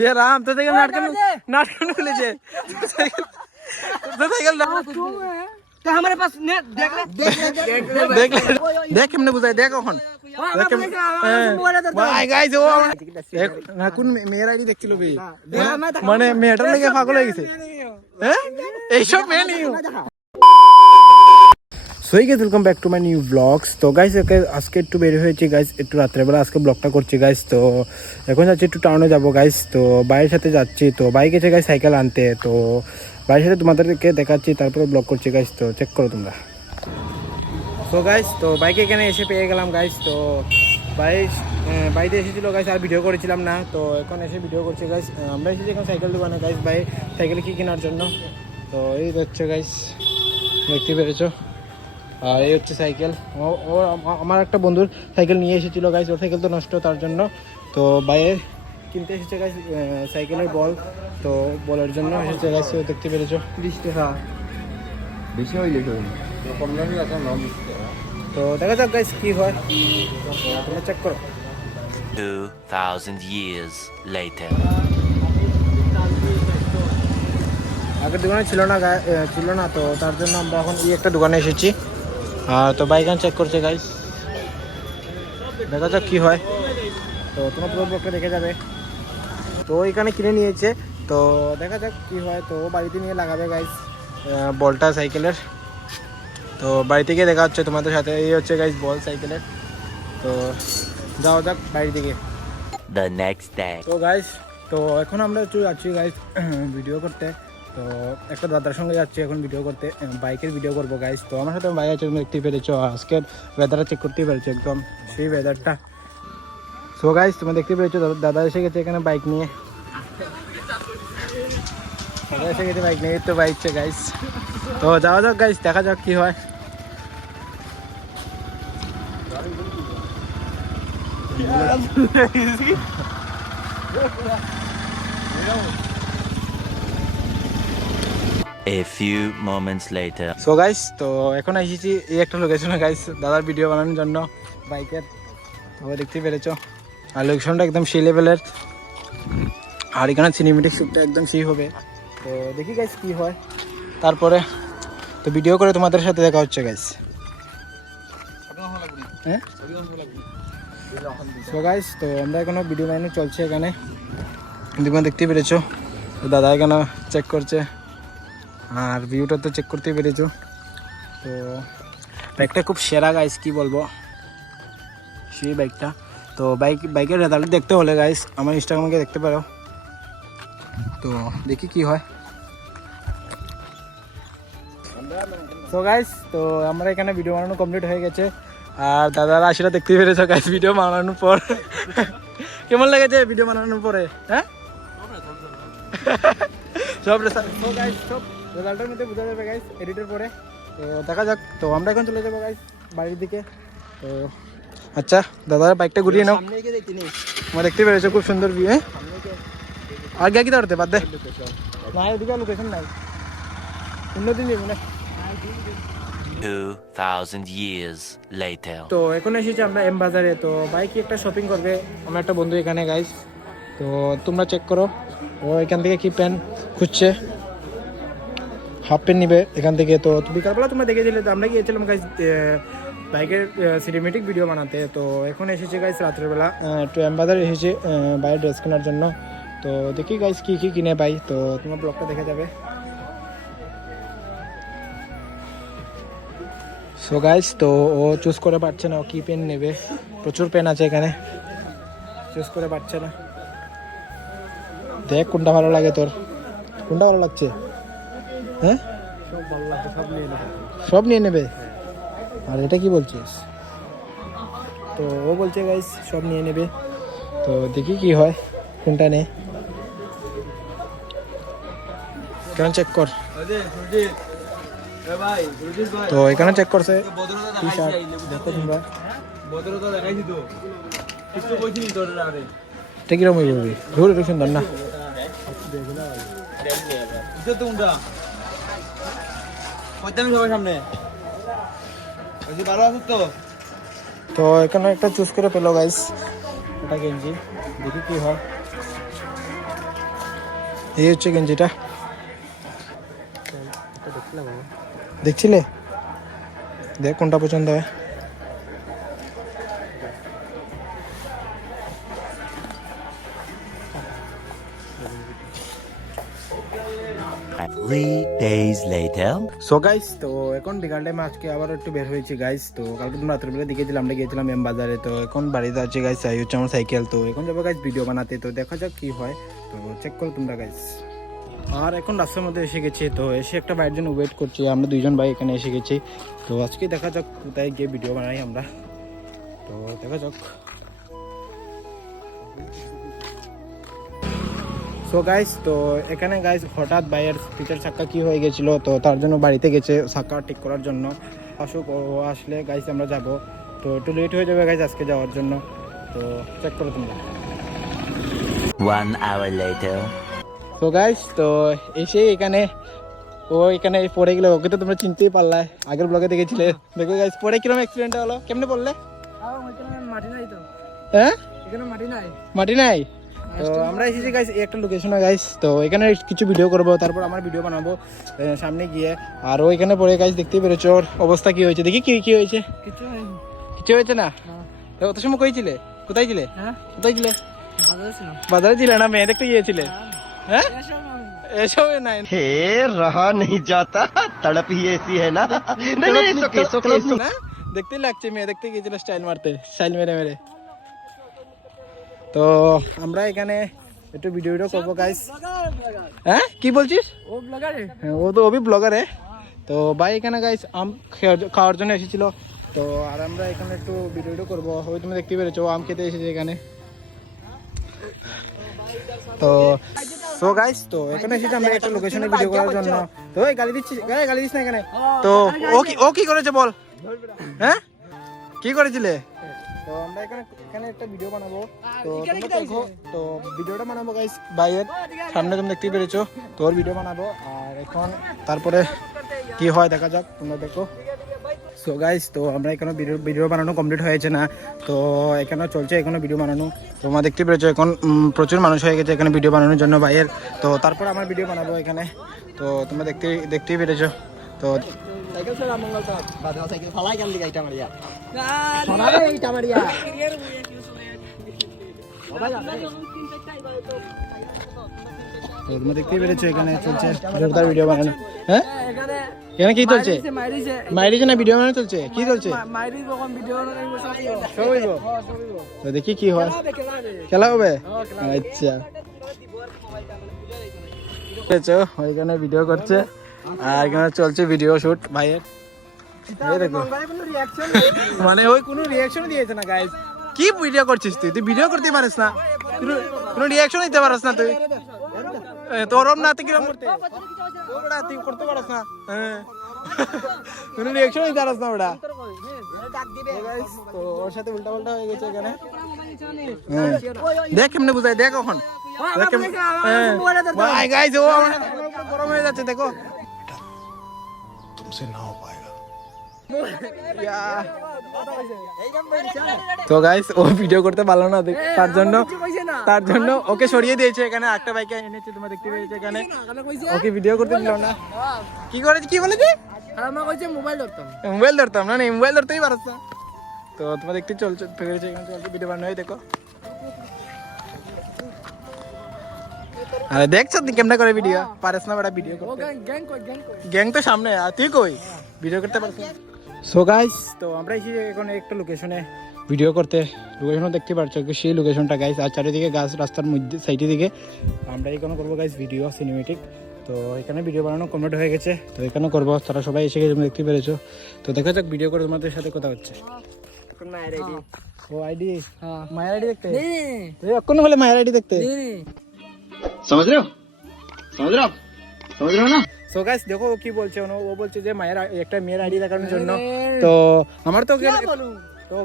ये राम तो साइकिल नाटक खुलेছে तो साइकिल तो हमारे पास ने देख देख हमने बुझाई देख এখন ভাই গাইস ও না কোন মেয়ের আইডি দেখছিল বে মানে মেয়েটার লাগে পাগল হয়ে গেছে হ্যাঁ এইসব মেয়ে নিও so guys welcome back to my new blogs. তো গাইস আজকে একটু বের হয়েছি গাইস, একটু রাত্রেবেলা আজকে ব্লগটা করছি গাইস। তো এখন যাচ্ছি একটু টাউনে যাবো গাইস, তো বাইরের সাথে যাচ্ছি। তো বাইক এসে গাইস সাইকেল আনতে, তো বাইরের সাথে তোমাদেরকে দেখাচ্ছি, তারপরে ব্লগ করছি গাইস। তো চেক করো তোমরা। তো গাইস তো বাইকে এখানে এসে পেয়ে গেলাম গাইস। তো বাড়িতে এসেছিলো গাইস, আর ভিডিও করেছিলাম না, তো এখন এসে ভিডিও করছি গাইস। আমরা এসেছি এখন সাইকেল দোকানে গাইস, সাইকেল কি কেনার জন্য। তো এই হচ্ছে গাইস, দেখতে পেরেছো, আর এই হচ্ছে সাইকেল। ও আমার একটা বন্ধুর সাইকেল নিয়ে এসেছিলো গাইস, ওর সাইকেল তো নষ্ট, তার জন্য তো বাইরে কিনতে এসেছে গাইস সাইকেলের বল। তো বলের জন্য এসেছে গাইস, দেখতে পেরেছো 20 টাকা বেশি হইলে তো কম দামি আছে না। তো দেখা যাক গাইস কি হয়, তোমরা চেক করো। 2000 years later. আগের দোকানে ছিল না, তো তার জন্য আমরা এখন এই একটা দোকানে এসেছি। তো বাইক চেক করছে গাইস, দেখা যাক কি হয়। তো তোমার পুরো ব্লগটা দেখে যাবে। তো এখানে কিনে নিয়েছে, তো দেখা যাক কি হয়। তো বাড়িতে নিয়ে লাগাবে গাইস বলটা সাইকেলের। তো বাড়ি থেকে দেখা হচ্ছে তোমাদের সাথে। এই হচ্ছে গাইস বল সাইকেলের। তো যাওয়া যাক বাড়ি থেকে। The next day. তো গাইস তো এখন আমরা একটু যাচ্ছি গাইস ভিডিও করতে। তো একটা দাদার সঙ্গে যাচ্ছি এখন ভিডিও করতে, বাইকের ভিডিও করবো গাইস। তো আমার সাথে বাইক আছে, তুমি দেখতে পেরেছো। আজকের ওয়েদারটা চেক করতেই পেরেছো, একদম সেই ওয়েদারটা। সো গাইস তুমি দেখতে পেরেছো দাদা এসে গেছে এখানে বাইক নিয়ে। দাদা এসে গেছে বাইক নিয়ে, তো বাইকছে গাইস। তো যাওয়া যাক গাইস, দেখা যাক কি হয়। A few moments later. So guys তো এখন এসেছি এই একটা লোকেশনে গাইস, দাদার ভিডিও বানানোর জন্য বাইকের। তো দেখতে পেরেছো, আর লোকেশনটা একদম সেই লেভেলের, আর এখানে সিনেমেটিক শ্যুটটা একদম সেই হবে। তো দেখি গাইস কি হয়, তারপরে তো ভিডিও করে তোমাদের সাথে দেখা হচ্ছে গাইস। হ্যাঁ সো গাইস তো আমরা এখনো ভিডিও বানানো চলছে এখানে, তোমরা দেখতে পেরেছো। তো দাদা এখানে চেক করছে, আর ভিউটা তো চেক করতেই পেরেছো। তো বাইকটা খুব সেরা গাইস, কি বলবো সেই বাইকটা। তো বাইকের রেজাল্ট দেখতে হলে গাইস আমার ইনস্টাগ্রামে দেখতে পারো। তো দেখি কি হয়। তো গাইস তো আমরা এখানে ভিডিও বানানো কমপ্লিট হয়ে গেছে, আর দাদারা আসলে দেখতে পেরেছো গাইস ভিডিও বানানোর পর। কেমন লেগেছে ভিডিও বানানোর পরে? হ্যাঁ সব রেজাল্টের মধ্যে বোঝা যাবে গাইস এডিটের পরে। তো দেখা যাক। তো আমরা এখন চলে যাবো গাইস বাড়ির দিকে। তো আচ্ছা দাদার বাইকটা ঘুরিয়ে নাও, আমার দেখতে পেরেছো খুব সুন্দর ভিউ। হ্যাঁ আর গিয়ে কি ধরতে বাদ দে না, এদিকে লোকেশন নাই, অন্যদিন যাবি না। 2000 years later. তো এখন এসেছি আমরা এম বাজারে। তো বাইকে একটা শপিং করবে আমার একটা বন্ধু এখানে গাইস। তো তোমরা চেক করো, ও এখান থেকে কি প্যান্ট খুঁজছে, হাফ প্যান্ট নিবে এখান থেকে। তো বিকালবেলা তোমরা দেখেছিলে, তো আমরা গিয়েছিলাম গাইস বাইকের সিনেমেটিক ভিডিও বানাতে। তো এখন এসেছে গাইস রাত্রেবেলা একটু এম বাজারে এসেছে বাইরের ড্রেস কেনার জন্য। তো দেখি গাইস কি কি কিনে পাই, তো তোমার ব্লগটা দেখে যাবে। সো গাইস তো ও চুজ করে পারছে না ও কি পেন নেবে, প্রচুর পেন আছে এখানে, চুজ করে পারছে না। দেখ কোনটা ভালো লাগে তোর, কোনটা ভালো লাগছে? হ্যাঁ সব ভালো লাগছে, সব নিয়ে নেবে। আর এটা কি বলছিস? তো ও বলছে গাইস সব নিয়ে নেবে। তো দেখি কি হয়, কোনটা নে, কেন চেক কর। তো এখানে চেক করছে টি শার্ট, দেখো তোমরা এটা কিরকম বলবি, ধর একটু সুন্দর না। তো এখানে একটা চুজ করে পেলো গাইস, এটা গেঞ্জি, দেখি কি হয়। এই হচ্ছে গেঞ্জিটা, দেখছিলে? দেখ কোনটা পছন্দ হয়। Three days later. So guys, তো এখন বিকাল টাইমে আজকে আবার একটু বের হয়েছি গাইস। তো কালকে তোমরা রাত্রেবেলা দেখেছিলাম, আমরা গিয়েছিলাম এম বাজারে। তো এখন বাড়িতে আছি গাইস, এই হচ্ছে আমার সাইকেল। তো এখন যাবো গাইস ভিডিও বানাতে, তো দেখা যাক কি হয়। তো চেক করো তোমরা গাইস। আর এখন রাস্তার মধ্যে এসে গেছি, তো এসে একটা ভাইয়ের জন্য ওয়েট করছি। আমরা দুইজন ভাই এখানে এসে গেছি। তো আজকে দেখা যাক কোথায় গিয়ে ভিডিও বানাই আমরা, তো দেখা যাক। সো গাইস, তো এখানে গাইস হঠাৎ বাইরের পিঠের চাক্কা কি হয়ে গেছিল, তো তার জন্য বাড়িতে গেছে চাক্কা ঠিক করার জন্য। আসুক, ও আসলে গাইস আমরা যাব। তো একটু লেট হয়ে যাবে গাইস আজকে যাওয়ার জন্য, তো চেক করো তোমরা। 1 hour later. সো গাইস, তো এসে এখানে ও এখানে পড়ে গেলে, ওকে তো তোমরা চিনতেই পারলে, আগের ব্লগে দেখেছিলে। দেখো গাইস পড়ে কিরকম অ্যাক্সিডেন্ট হলো, কেমনে পড়লে? মাটি নাই তো, হ্যাঁ এখানে মাটি নাই। মাটি নাই। তো আমরা এসেছি গাইস এই একটা লোকেশনে গাইস, তো এখানে কিছু ভিডিও করব, তারপর আমার ভিডিও বানাবো সামনে গিয়ে। আর ও এখানে পড়ে গাইস দেখতেই পেরেছো ওর অবস্থা কি হয়েছে। দেখি কি কি হয়েছে। কিছু হয়নি। কিছু হয়েছে না? তো কত সময় কইছিলে? কোথায় ছিলে? হ্যাঁ, কোথায় ছিলে? বাজারে ছিলাম। বাজারে ছিলে না মেয়ে দেখতে গিয়েছিলে? হ্যাঁ, এসব নাই। हे रहा नहीं जाता, तड़प ही ऐसी है ना। नहीं नहीं না দেখতেই লাগছে, মেয়ে দেখতে গিয়েছিল স্টাইল মারতে, স্টাইল মেরে মেরে। তো আমরা এখানে একটু ভিডিও করবো গাইস। হ্যাঁ কি বলছিস? ও ব্লগারে। হ্যাঁ, ও তো অভি ব্লগারে। তো ভাই এখানে গাইস আম খাওয়ার জন্য এসেছিল। তো আর আমরা এখানে একটু ভিডিও করবো, ওই তুমি দেখতে পেরেছো আম খেতে এসেছে এখানে। তো সো গাইস, তো এখানে এসেছি আমরা একটা লোকেশনে ভিডিও করার জন্য। তো এই গালি দিচ্ছিস, গালি দিস না এখানে। তো ও কি করেছে বল? হ্যাঁ কি করেছিলে? তো আমরা এখানে একটা ভিডিও বানাবো, তো তোমরা দেখো। তো ভিডিওটা বানাবো গাইস বাইরের সামনে, তুমি দেখতে পেরেছো। তো ওর ভিডিও বানাবো, আর এখন তারপরে কি হয় দেখা যাক, তোমরা দেখো। সো গাইস, তো আমরা এখানে ভিডিও বানানো কমপ্লিট হয়েছে না, তো এখানে চলছে এখানে ভিডিও বানানো। তোমরা দেখতে পেরেছো এখন প্রচুর মানুষ হয়ে গেছে এখানে ভিডিও বানানোর জন্য বাইরের। তো তারপর আমার ভিডিও বানাবো এখানে, তো তোমরা দেখতেই পেরেছো। তো সাইকেল ছেড়ে মঙ্গল তো বাধা সাইকেল ফালাই কেন দিগা ইটা মারিয়া সোনারে ইটা মারিয়া তো তোমরা দেখতেই পেরেছো এখানে চলছে জোরদার ভিডিও বানানো। হ্যাঁ এখানে কি চলছে? মাইরিজে না ভিডিও বানানো চলছে? কি চলছে? মাইরি যখন ভিডিও বানাইবো সব হইব। তো দেখি কি হয়, খেলা হবে। আচ্ছা বুঝেছো, ওইখানে ভিডিও করছে আর এখানে চলছে ভিডিও শুট ভাইয়ের। এই দেখো মানে ওই কোনো রিয়াকশন দিয়েছে না গাইস। কি ভিডিও করছিস তুই? তুই ভিডিও করতে পারিস না, কোনো রিয়াকশন দিতে পারিস না তুই। তোরম না তুই কিরম করতে তুই করতে পারিস না। হ্যাঁ কোনো রিয়াকশন দিতে পারিস না ওটা। তো ওর সাথে উল্টা পাল্টা হয়ে গেছে এখানে। দেখ কেমনে বুঝাই, দেখ এখন ভাই গাইস, ও আমার গরম হয়ে যাচ্ছে দেখো। तुमसे ना हो पाएगा। তো গাইস ও ভিডিও করতে পারলো না, তার জন্য ওকে সরিয়ে দিয়েছে। এখানে একটা বাইকে এনেছে, তোমরা দেখতে পেয়েছো এখানে। ওকে ভিডিও করতে দিল না। কি করেছে, কি বলেছে? আমার কইছে মোবাইল ধরতাম না, মোবাইল ধরতেই পারছ না। তো তোমরা দেখতে চলছে পেরেছে এখানে চলছে ভিডিও বানানো হয় দেখো। আরে দেখছো তুই কেমনে করে ভিডিও পারিস না বেটা ভিডিও করতে? গ্যাং তো সামনে, আর তুই কই ভিডিও করতে পারছিস? সো গাইস, তো আমরা এসে এখন একটা লোকেশনে ভিডিও করতে। লোকেশন দেখতে পাচ্ছ সেই লোকেশনটা গাইস, আর চারিদিকে গাছ রাস্তার মধ্যে সাইডের দিকে আমরা এখানে করবো গাইস ভিডিও সিনেমেটিক। তো এখানে ভিডিও বানানো কমপ্লিট হয়ে গেছে, তো এখানে করবো। তারা সবাই এসে গেছে, তুমি দেখতে পেরেছো। তো দেখা যাক ভিডিও করে তোমাদের সাথে কথা হচ্ছে। ও আইডি, মায়ের আইডি দেখতে এখন বলে মায়ের আইডি দেখতে समझ रहे हो ना। সো গাইস দেখো ও কি বলছে, ও বলছে যে মায়ের একটা মেয়ের আইডি দেখানোর জন্য। তো আমার তো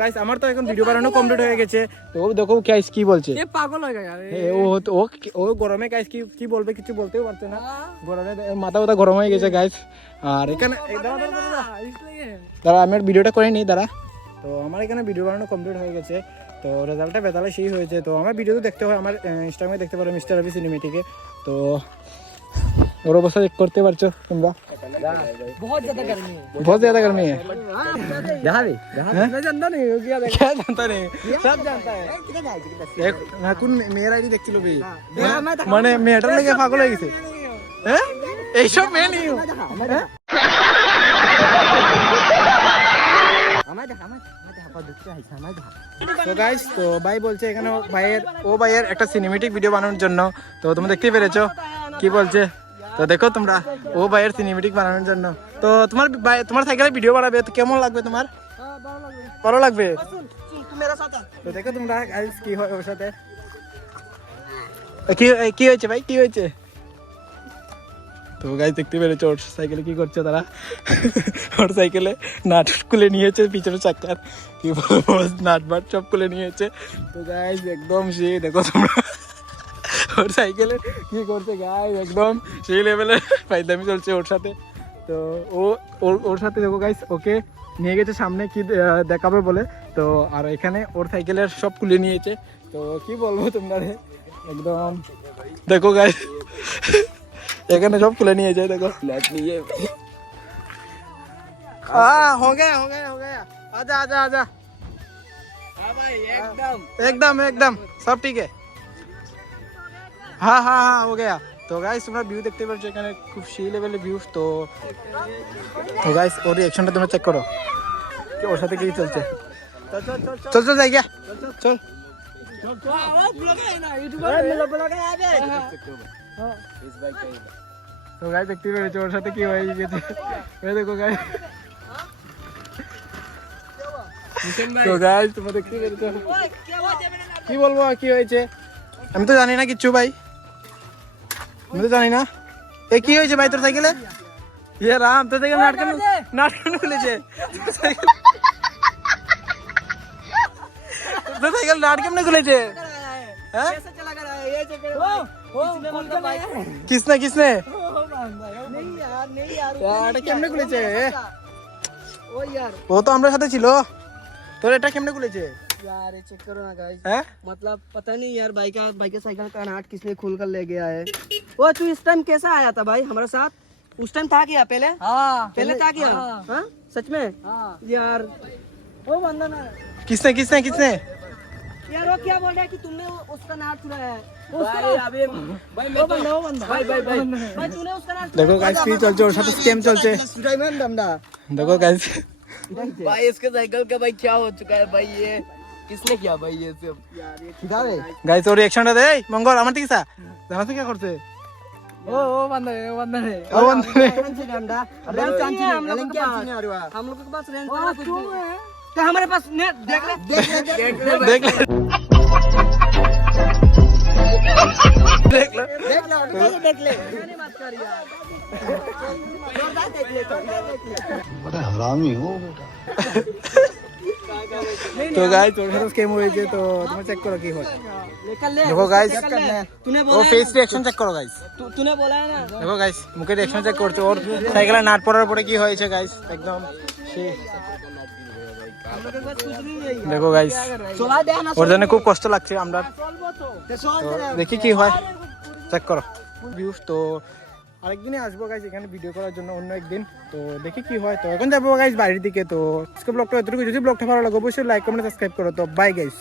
গাইস আমার তো এখন ভিডিও বানানো কমপ্লিট হয়ে গেছে। তো ও দেখো গাইস কি বলছে, পাগল হয়ে গেছে। ও গরমে গাইস কি বলবে, কিছু বলতেও পারছে না, গরমে মাথা গরম হয়ে গেছে গাইস। আর এখানে দাঁড়া আমি ভিডিওটা করে নিই দাঁড়া। তো আমার এখানে ভিডিও বানানো কমপ্লিট হয়ে গেছে, তো রেজাল্টটা বেতালে সেই হয়েছে। তো আমার ভিডিও তো দেখতে হয়, আমার ইনস্টাগ্রামে দেখতে পারো মিস্টার রবি সিনেমেটিকে। তো ওর অবস্থা চেক করতে পারছো তোমরা, बहुत ज्यादा गर्मी है बहुत ज्यादा गर्मी है। দেখাবি हैं? मैं जानता नहीं हूँ क्या क्या जानता नहीं, सब जानता है। देखा এক নাকুন মেয়ের আইডি দেখছিল বে, मैं মানে মেয়েটার লেগে পাগল হয়ে গেছে। হ্যাঁ এইসব মেয়ে নেই ও। হ্যাঁ? তো গাইস, তো ভাই বলছে এখানে ভাইয়ের একটা সিনেমেটিক ভিডিও বানানোর জন্য, তো তোমরা দেখতেই পেরেছো কি বলছে। তো দেখো তোমরা, ও ভাইয়ের সিনেমেটিক বানানোর জন্য। তো তোমার সাইকেলে ভিডিও বানাবে, তো কেমন লাগবে তোমার? ভালো লাগবে। তো দেখো তোমরা গাইস কি হয় ওর সাথে। কি হয়েছে ভাই, কি হয়েছে? তো গাইস দেখতে পেরেছো ওর সাইকেলে কি করছে তারা। ওর সাইকেলে নাট খুলে নিয়েছে, পিছনে চাকার কি বলবো নাট বাট সব খুলে নিয়েছে। তো গাইস একদম সেই দেখো তোমরা ওর সাইকেলে কি করছে গাইস, একদম সেই লেভেলের ফাইদামি চলছে ওর সাথে। তো ওর সাথে দেখো গাইস, ওকে নিয়ে গেছে সামনে কি দেখাবে বলে। তো আর এখানে ওর সাইকেলের সব খুলে নিয়েছে। তো কি বলবো তোমরা রে, একদম দেখো গাইস এখানে সব খুলে নিয়েছে দেখো। हो गया आजा एकदम सब ठीक है। हाँ हो गया। তো গাইস তোমরা ভিউ দেখতে পাচ্ছ এখানে খুব সেই লেভেলের ভিউ। তো গাইস ওর রিঅ্যাকশনটা তোমরা চেক করো কি ওর সাথে কি চলছে। চল যাই গিয়া চল। তো গাইস দেখতে পেরেছো ওর সাথে কি হয়ে গেছে, এই দেখো গাইস। তো গাইস তোমরা দেখতে পেরেছো, কি বলবো কি হয়েছে আমি তো জানি না কিচ্ছু ভাই, আমি তো জানি না। এ কি হয়েছে ভাই তোর সাইকেলে? ইয়ে রাম তোর সাইকেল নাটকান খুলেছে, তোর সাইকেল নাট কেমনে খুলেছে? হ্যাঁ কিসনে এটা কেমনে খুলেছে? ও তো আমার সাথে ছিল, তোর এটা কেমনে খুলেছে? यार ये चेक करो ना गाइस, हैं? मतलब पता नहीं यार भाई के साइकिल का नाट किसने खोल कर ले गया है। वो तू इस टाइम कैसा आया था भाई हमारे साथ? उस टाइम था क्या पहले? पहले था क्या? हाँ सच में? यार वो बंदा ना किसने यार वो क्या बोल रहा है कि तुमने उसका नाट छुड़ाया है? वो बंदा भाई तूने उसका नाट देखो गाइस কি চলছে ওর সাথে, স্ক্যাম চলছে। देखो गाइस भाई इसके साइकिल का भाई क्या हो चुका है भाई, ये किसने किया भाई ये सब? গাইস ওর রিঅ্যাকশনটা দে মঙ্গল আমার দিকে জানা তো কি করতে। ओ बंदा है ও বন্ধ রে हम लोग के पास रेंज वाला कुछ नहीं है। तो हमारे पास देख ले देख ले देख ले नहीं बात कर यार, जोरदार देख ले बड़ा हरामी हो बेटा। তো গাইস ওর সাথে স্ক্যাম হয়েছে, তো তোমরা চেক করো কি হয়। निकल ले देखो guys, तूने ও बोला ফেস রিঅ্যাকশন চেক করো গাইস। तूने बोला है ना দেখো গাইস মুখের রিঅ্যাকশন চেক করছো, ওর সাইকেলে নাট পড়ার পরে কি হয়েছে গাইস, একদম সেই हम लोग के पास कुछ नहीं है यार। দেখো গাইস सोला दे ना ওর জন্য খুব কষ্ট লাগছে আমরা। ते सोल তো दे দেখি কি হয়, চেক করো ভিউজ। তো আরেকদিনে আসবো গাইস এখানে ভিডিও করার জন্য, অন্য একদিন। তো দেখি কি হয়। তো এখন যাবো গাইস বাড়ির দিকে। তো আজকে ব্লগটা এতটুকু, যদি ব্লগটা ভালো লাগে অবশ্যই লাইক কমেন্ট সাবস্ক্রাইব করো। তো বাই গাইস।